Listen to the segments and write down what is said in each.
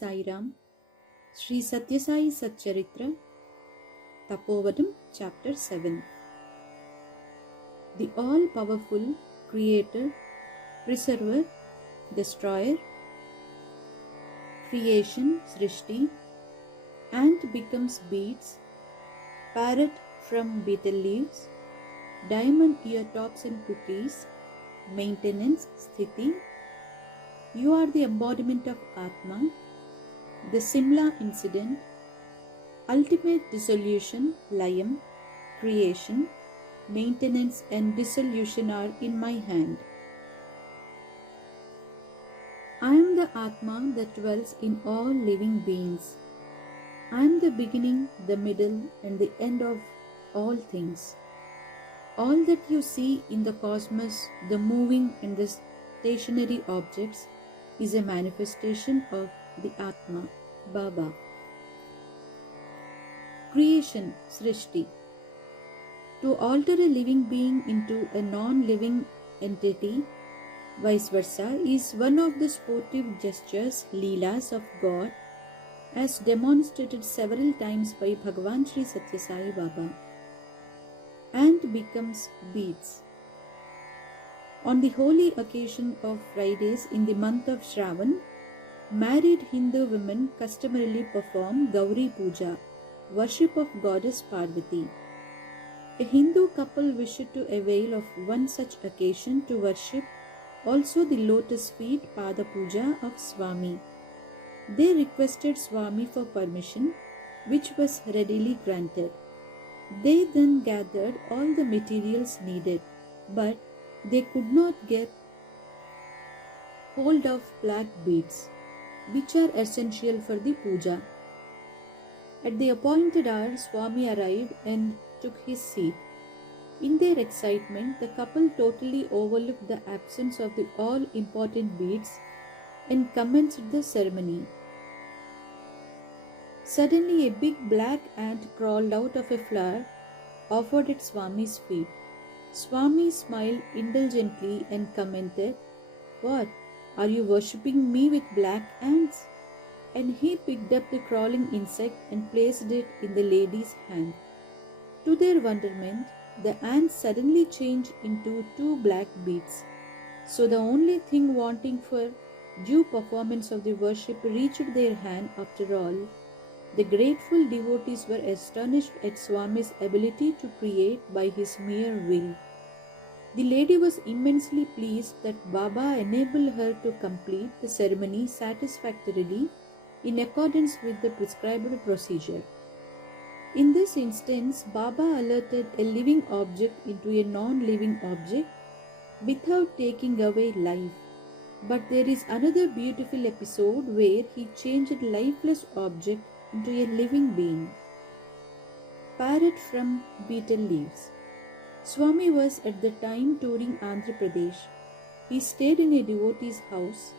Sai Ram, Sri Sathya Sai Satcharitra, Tapovanam, Chapter 7. The all-powerful Creator, Preserver, Destroyer, Creation, Srishti, Ant becomes beads, Parrot from betel leaves, Diamond ear tops and cookies, Maintenance, Sthiti. You are the embodiment of Atma, the Simla incident, ultimate dissolution, Layam, creation, maintenance and dissolution are in my hand. I am the Atma that dwells in all living beings. I am the beginning, the middle and the end of all things. All that you see in the cosmos, the moving and the stationary objects, is a manifestation of the Atma, Baba. Creation, Srishti. To alter a living being into a non-living entity, vice versa, is one of the sportive gestures, Leelas of God, as demonstrated several times by Bhagavan Sri Sathya Sai Baba. Ant becomes beads. On the holy occasion of Fridays in the month of Shravan, married Hindu women customarily perform Gauri Puja, worship of goddess Parvati. A Hindu couple wished to avail of one such occasion to worship also the lotus feet Pada Puja of Swami. They requested Swami for permission, which was readily granted. They then gathered all the materials needed, but they could not get hold of black beads, which are essential for the puja. At the appointed hour, Swami arrived and took his seat. In their excitement, the couple totally overlooked the absence of the all-important beads and commenced the ceremony. Suddenly, a big black ant crawled out of a flower offered at Swami's feet. Swami smiled indulgently and commented, "What, are you worshipping me with black ants?" And he picked up the crawling insect and placed it in the lady's hand. To their wonderment, the ants suddenly changed into 2 black beads. So the only thing wanting for due performance of the worship reached their hand after all. The grateful devotees were astonished at Swami's ability to create by his mere will. The lady was immensely pleased that Baba enabled her to complete the ceremony satisfactorily in accordance with the prescribed procedure. In this instance, Baba alerted a living object into a non-living object without taking away life. But there is another beautiful episode where he changed a lifeless object into a living being. Parrot from betel leaves. Swami was at the time touring Andhra Pradesh. He stayed in a devotee's house.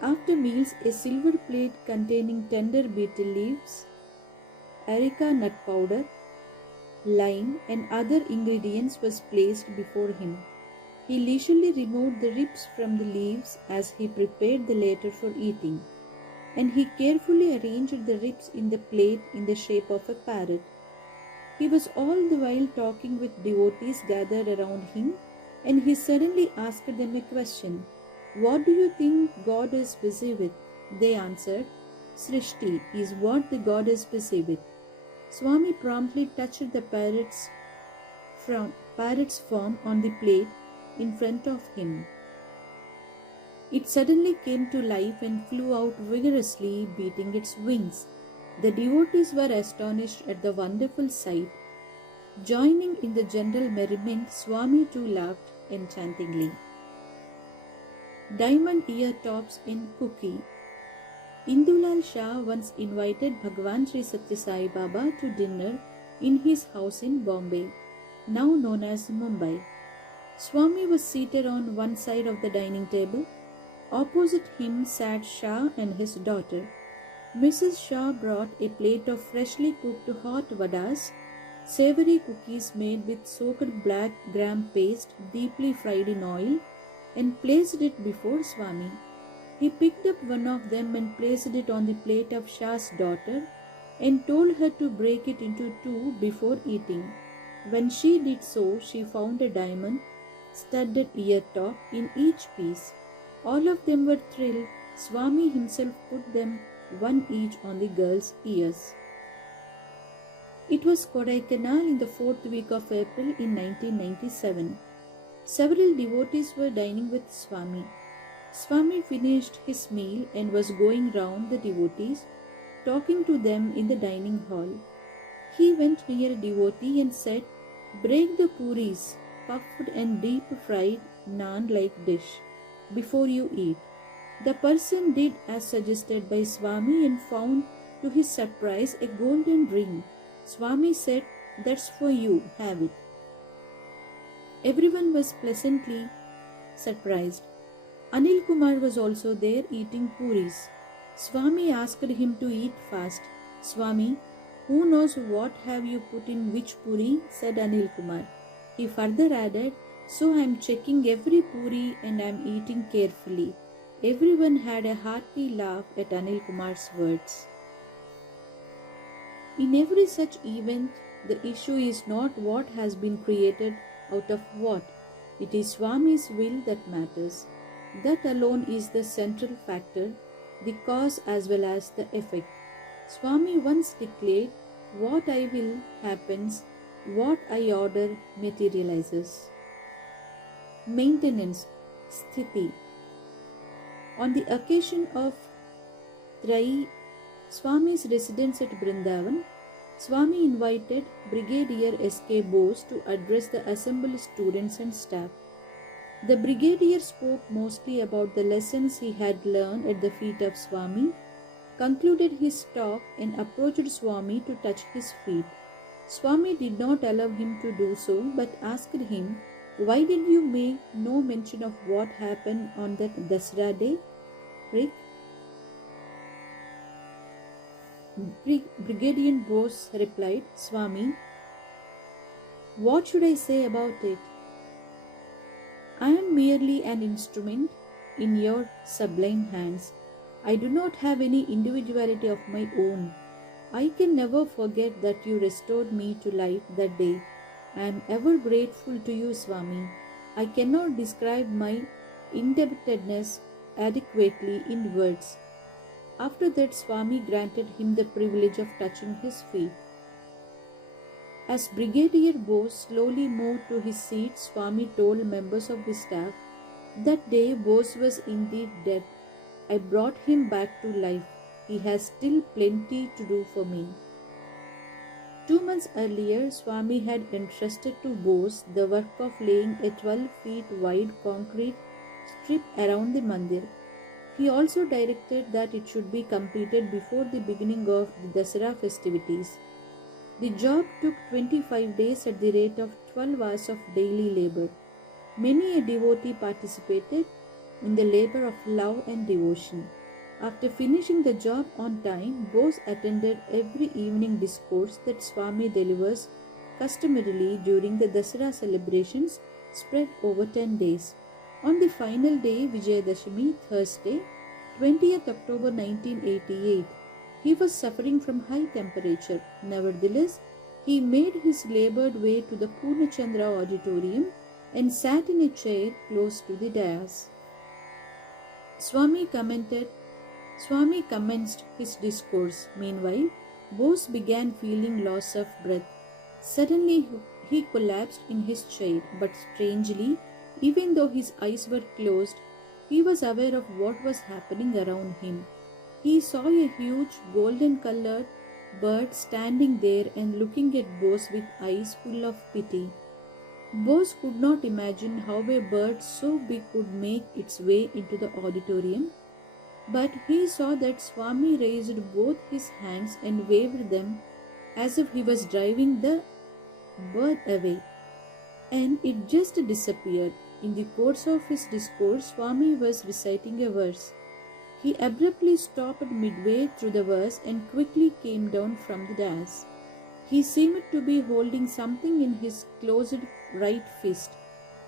After meals, a silver plate containing tender betel leaves, areca nut powder, lime and other ingredients was placed before him. He leisurely removed the ribs from the leaves as he prepared the latter for eating, and he carefully arranged the ribs in the plate in the shape of a parrot. He was all the while talking with devotees gathered around him, and he suddenly asked them a question. "What do you think God is busy with?" They answered, "Srishti is what the God is busy with." Swami promptly touched the parrot's form on the plate in front of him. It suddenly came to life and flew out vigorously, beating its wings. The devotees were astonished at the wonderful sight. Joining in the general merriment, Swami too laughed enchantingly. Diamond ear tops in cookie. Indulal Shah once invited Bhagavan Sri Sathya Sai Baba to dinner in his house in Bombay, now known as Mumbai. Swami was seated on one side of the dining table. Opposite him sat Shah and his daughter. Mrs. Shah brought a plate of freshly cooked hot vadas, savory cookies made with soaked black gram paste deeply fried in oil, and placed it before Swami. He picked up one of them and placed it on the plate of Shah's daughter and told her to break it into two before eating. When she did so, she found a diamond-studded ear top in each piece. All of them were thrilled. Swami himself put them one each on the girl's ears. It was Kodaikanal in the 4th week of April in 1997. Several devotees were dining with Swami. Swami finished his meal and was going round the devotees, talking to them in the dining hall. He went near a devotee and said, "Break the puris, puffed and deep-fried naan-like dish, before you eat." The person did as suggested by Swami and found, to his surprise, a golden ring. Swami said, "That's for you, have it." Everyone was pleasantly surprised. Anil Kumar was also there eating puris. Swami asked him to eat fast. "Swami, who knows what have you put in which puri?" said Anil Kumar. He further added, "So I am checking every puri and I am eating carefully." Everyone had a hearty laugh at Anil Kumar's words. In every such event, the issue is not what has been created out of what. It is Swami's will that matters. That alone is the central factor, the cause as well as the effect. Swami once declared, "What I will happens, what I order materializes." Maintenance, sthiti. On the occasion of Trai Swami's residence at Brindavan, Swami invited Brigadier S.K. Bose to address the assembled students and staff. The Brigadier spoke mostly about the lessons he had learned at the feet of Swami, concluded his talk and approached Swami to touch his feet. Swami did not allow him to do so but asked him, "Why did you make no mention of what happened on that Dasra day?" Brigadier Bose replied, "Swami, what should I say about it? I am merely an instrument in your sublime hands. I do not have any individuality of my own. I can never forget that you restored me to life that day. I am ever grateful to you, Swami. I cannot describe my indebtedness adequately in words." After that, Swami granted him the privilege of touching his feet. As Brigadier Bose slowly moved to his seat, Swami told members of the staff, "That day Bose was indeed dead. I brought him back to life. He has still plenty to do for me." 2 months earlier, Swami had entrusted to Bose the work of laying a 12 feet wide concrete strip around the mandir. He also directed that it should be completed before the beginning of the Dasara festivities. The job took 25 days at the rate of 12 hours of daily labor. Many a devotee participated in the labor of love and devotion. After finishing the job on time, Bose attended every evening discourse that Swami delivers customarily during the Dasara celebrations spread over 10 days. On the final day, Vijayadashami, Thursday, 20th October 1988, he was suffering from high temperature. Nevertheless, he made his labored way to the Purnachandra auditorium and sat in a chair close to the dais. Swami commenced his discourse. Meanwhile, Bose began feeling loss of breath. Suddenly, he collapsed in his chair, but strangely, even though his eyes were closed, he was aware of what was happening around him. He saw a huge golden-colored bird standing there and looking at Bose with eyes full of pity. Bose could not imagine how a bird so big could make its way into the auditorium, but he saw that Swami raised both his hands and waved them as if he was driving the bird away, and it just disappeared. In the course of his discourse, Swami was reciting a verse. He abruptly stopped midway through the verse and quickly came down from the dais. He seemed to be holding something in his closed right fist.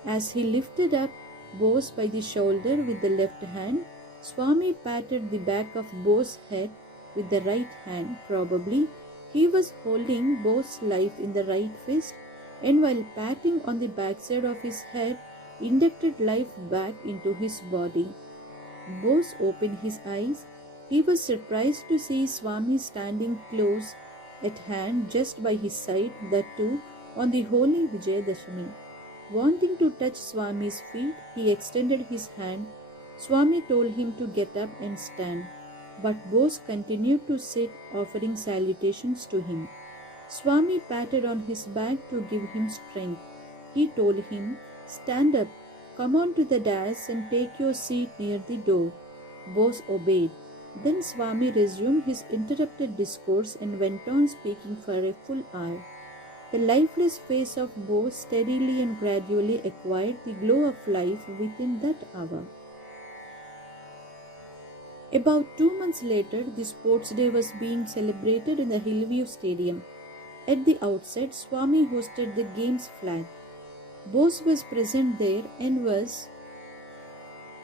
As he lifted up Bose by the shoulder with the left hand, Swami patted the back of Bose's head with the right hand. Probably he was holding Bose's life in the right fist, and while patting on the backside of his head, inducted life back into his body. Bose opened his eyes. He was surprised to see Swami standing close at hand just by his side, that too on the holy Vijayadashami. Wanting to touch Swami's feet, he extended his hand. Swami told him to get up and stand, but Bose continued to sit, offering salutations to him. Swami patted on his back to give him strength. He told him, "Stand up, come on to the dais and take your seat near the door." Bose obeyed. Then Swami resumed his interrupted discourse and went on speaking for a full hour. The lifeless face of Bose steadily and gradually acquired the glow of life within that hour. About 2 months later, the sports day was being celebrated in the Hillview Stadium. At the outset, Swami hosted the game's flag. Bose was present there and was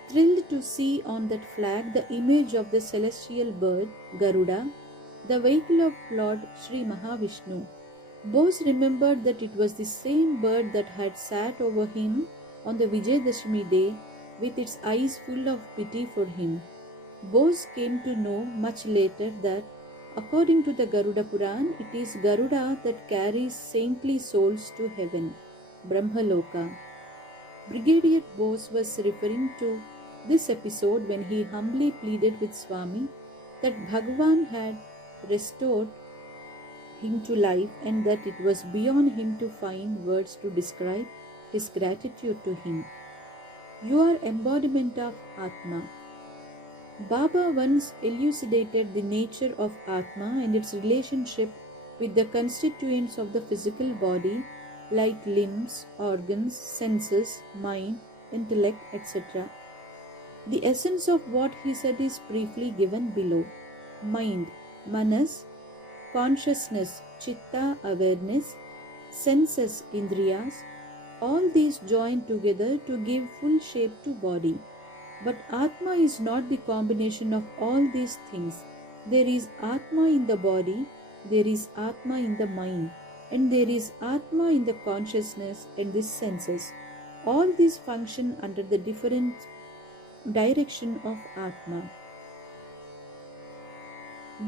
thrilled to see on that flag the image of the celestial bird, Garuda, the vehicle of Lord Sri Mahavishnu. Bose remembered that it was the same bird that had sat over him on the Vijayadashami day with its eyes full of pity for him. Bose came to know much later that, according to the Garuda Puran, it is Garuda that carries saintly souls to heaven, Brahmaloka. Brigadier Bose was referring to this episode when he humbly pleaded with Swami that Bhagavan had restored him to life and that it was beyond him to find words to describe his gratitude to him. "You are embodiment of Atma." Baba once elucidated the nature of Atma and its relationship with the constituents of the physical body like limbs, organs, senses, mind, intellect, etc. The essence of what he said is briefly given below. Mind, manas; consciousness, chitta, awareness; senses, indriyas; all these join together to give full shape to body. But Atma is not the combination of all these things. There is Atma in the body, there is Atma in the mind, and there is Atma in the consciousness and the senses. All these function under the different direction of Atma.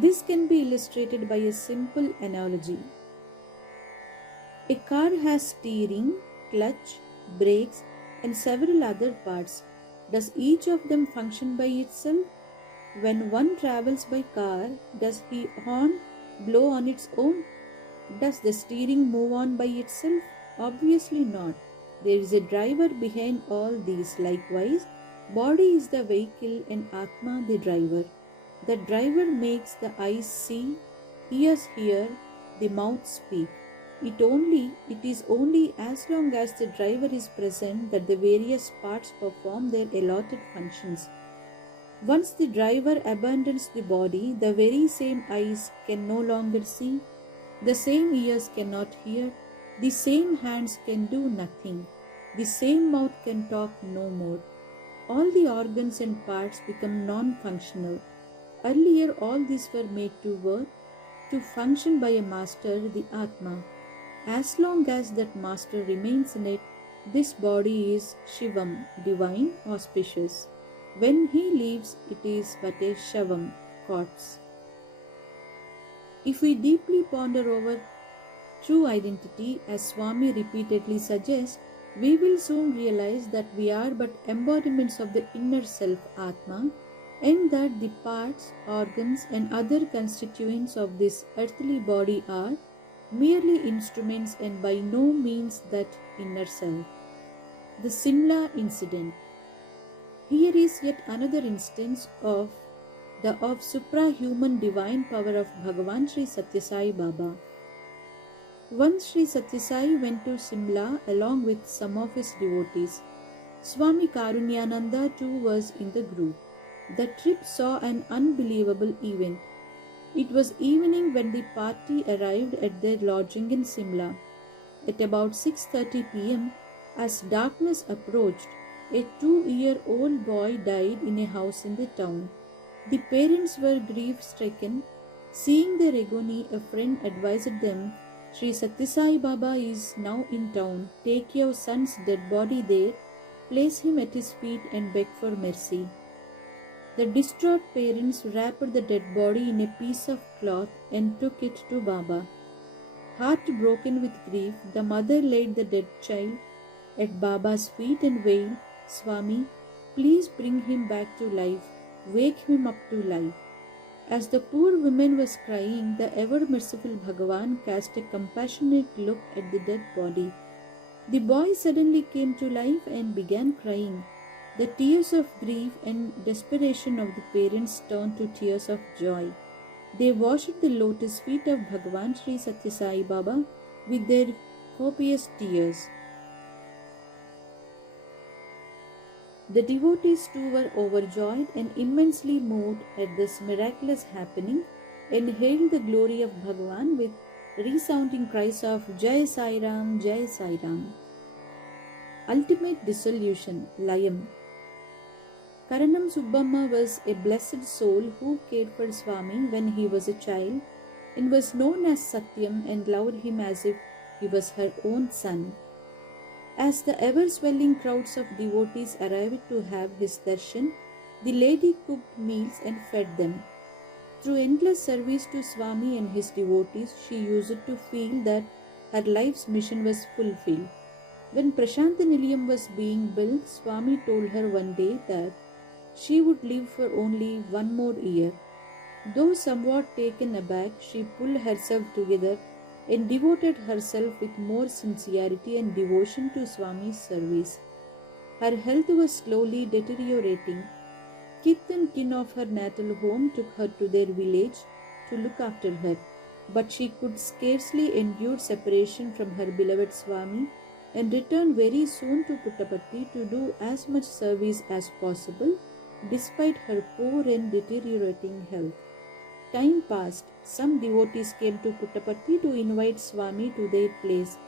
This can be illustrated by a simple analogy. A car has steering, clutch, brakes, and several other parts. Does each of them function by itself? When one travels by car, does his horn blow on its own? Does the steering move on by itself? Obviously not. There is a driver behind all these. Likewise, body is the vehicle and Atma the driver. The driver makes the eyes see, ears hear, the mouth speak. It is only as long as the driver is present that the various parts perform their allotted functions. Once the driver abandons the body, the very same eyes can no longer see, the same ears cannot hear, the same hands can do nothing, the same mouth can talk no more. All the organs and parts become non-functional. Earlier, all these were made to work, to function by a master, the Atma. As long as that master remains in it, this body is Shivam, divine, auspicious. When he leaves, it is but a Shavam, corpse. If we deeply ponder over true identity, as Swami repeatedly suggests, we will soon realize that we are but embodiments of the inner self, Atma, and that the parts, organs, and other constituents of this earthly body are merely instruments and by no means that inner self. The Simla incident. Here is yet another instance of the suprahuman divine power of Bhagavan Sri Satya Sai Baba. Once Sri Satya Sai went to Simla along with some of his devotees. Swami Karunyananda too was in the group. The trip saw an unbelievable event. It was evening when the party arrived at their lodging in Simla. At about 6:30 p.m., as darkness approached, a 2-year-old boy died in a house in the town. The parents were grief-stricken. Seeing their agony, a friend advised them, Sri Satyasai Baba is now in town. Take your son's dead body there, place him at his feet and beg for mercy. The distraught parents wrapped the dead body in a piece of cloth and took it to Baba. Heartbroken with grief, the mother laid the dead child at Baba's feet and wailed, Swami, please bring him back to life. Wake him up to life. As the poor woman was crying, the ever-merciful Bhagavan cast a compassionate look at the dead body. The boy suddenly came to life and began crying. The tears of grief and desperation of the parents turned to tears of joy. They washed the lotus feet of Bhagavan Sri Satya Sai Baba with their copious tears. The devotees too were overjoyed and immensely moved at this miraculous happening and hailed the glory of Bhagavan with resounding cries of Jai Sai Ram, Jai Sai Ram. Ultimate dissolution, Layam. Karanam Subbamma was a blessed soul who cared for Swami when he was a child and was known as Satyam and loved him as if he was her own son. As the ever-swelling crowds of devotees arrived to have his darshan, the lady cooked meals and fed them. Through endless service to Swami and his devotees, she used to feel that her life's mission was fulfilled. When Prashanta Nilayam was being built, Swami told her one day that she would live for only one more year. Though somewhat taken aback, she pulled herself together and devoted herself with more sincerity and devotion to Swami's service. Her health was slowly deteriorating. Kith and kin of her natal home took her to their village to look after her, but she could scarcely endure separation from her beloved Swami and returned very soon to Puttaparthi to do as much service as possible despite her poor and deteriorating health. Time passed. Some devotees came to Puttaparthi to invite Swami to their place.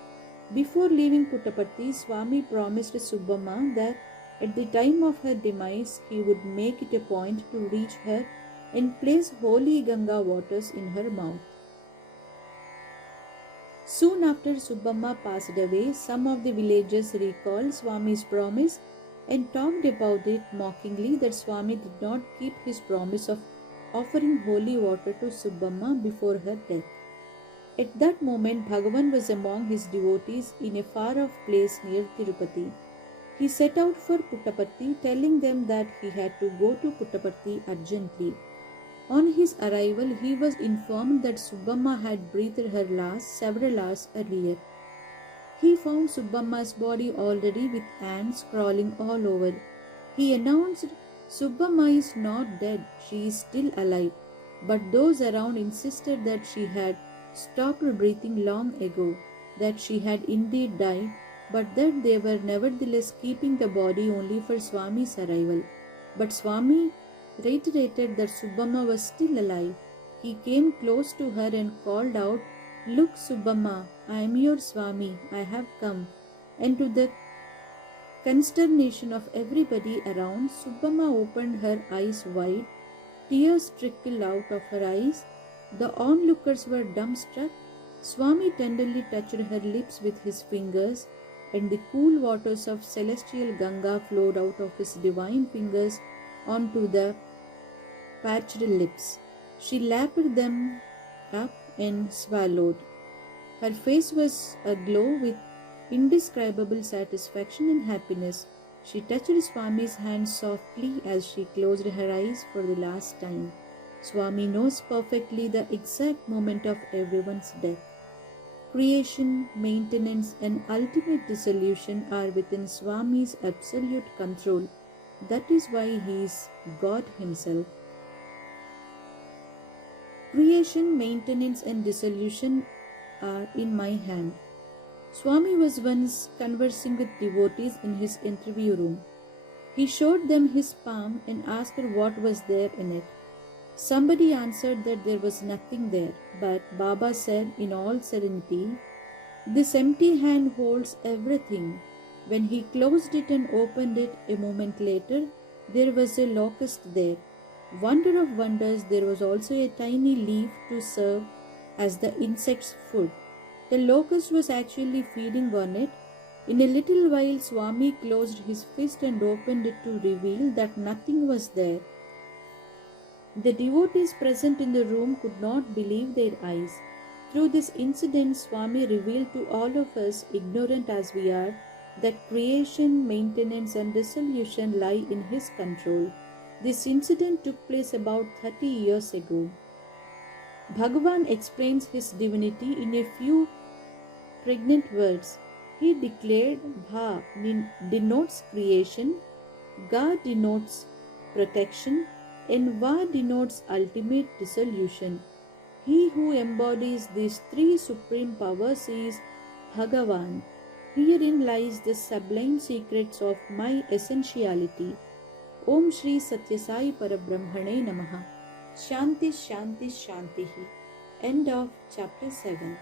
Before leaving Puttaparthi, Swami promised Subbamma that at the time of her demise, he would make it a point to reach her and place holy Ganga waters in her mouth. Soon after Subbamma passed away, some of the villagers recalled Swami's promise and talked about it mockingly that Swami did not keep his promise of offering holy water to Subbamma before her death. At that moment, Bhagavan was among his devotees in a far-off place near Tirupati. He set out for Puttaparthi, telling them that he had to go to Puttaparthi urgently. On his arrival, he was informed that Subbamma had breathed her last several hours earlier. He found Subbamma's body already with ants crawling all over. He announced, Subbamma is not dead, she is still alive. But those around insisted that she had stopped breathing long ago, that she had indeed died, but that they were nevertheless keeping the body only for Swami's arrival. But Swami reiterated that Subbamma was still alive. He came close to her and called out, Look, Subbamma, I am your Swami, I have come. And to the consternation of everybody around, Subbamma opened her eyes wide. Tears trickled out of her eyes. The onlookers were dumbstruck. Swami tenderly touched her lips with his fingers, and the cool waters of celestial Ganga flowed out of his divine fingers onto the parched lips. She lapped them up and swallowed. Her face was aglow with indescribable satisfaction and happiness. She touched Swami's hand softly as she closed her eyes for the last time. Swami knows perfectly the exact moment of everyone's death. Creation, maintenance, and ultimate dissolution are within Swami's absolute control. That is why he is God himself. Creation, maintenance, and dissolution are in my hand. Swami was once conversing with devotees in his interview room. He showed them his palm and asked what was there in it. Somebody answered that there was nothing there, but Baba said in all serenity, This empty hand holds everything. When he closed it and opened it a moment later, there was a locust there. Wonder of wonders, there was also a tiny leaf to serve as the insect's food. The locust was actually feeding on it. In a little while, Swami closed his fist and opened it to reveal that nothing was there. The devotees present in the room could not believe their eyes. Through this incident, Swami revealed to all of us, ignorant as we are, that creation, maintenance, and dissolution lie in his control. This incident took place about 30 years ago. Bhagavan explains his divinity in a few pregnant words. He declared Bha denotes creation, Ga denotes protection, and Va denotes ultimate dissolution. He who embodies these three supreme powers is Bhagavan. Herein lies the sublime secrets of my essentiality. Om Shri Satya Sai Parabrahmane Namaha. Shanti Shanti Shantihi. End of chapter 7.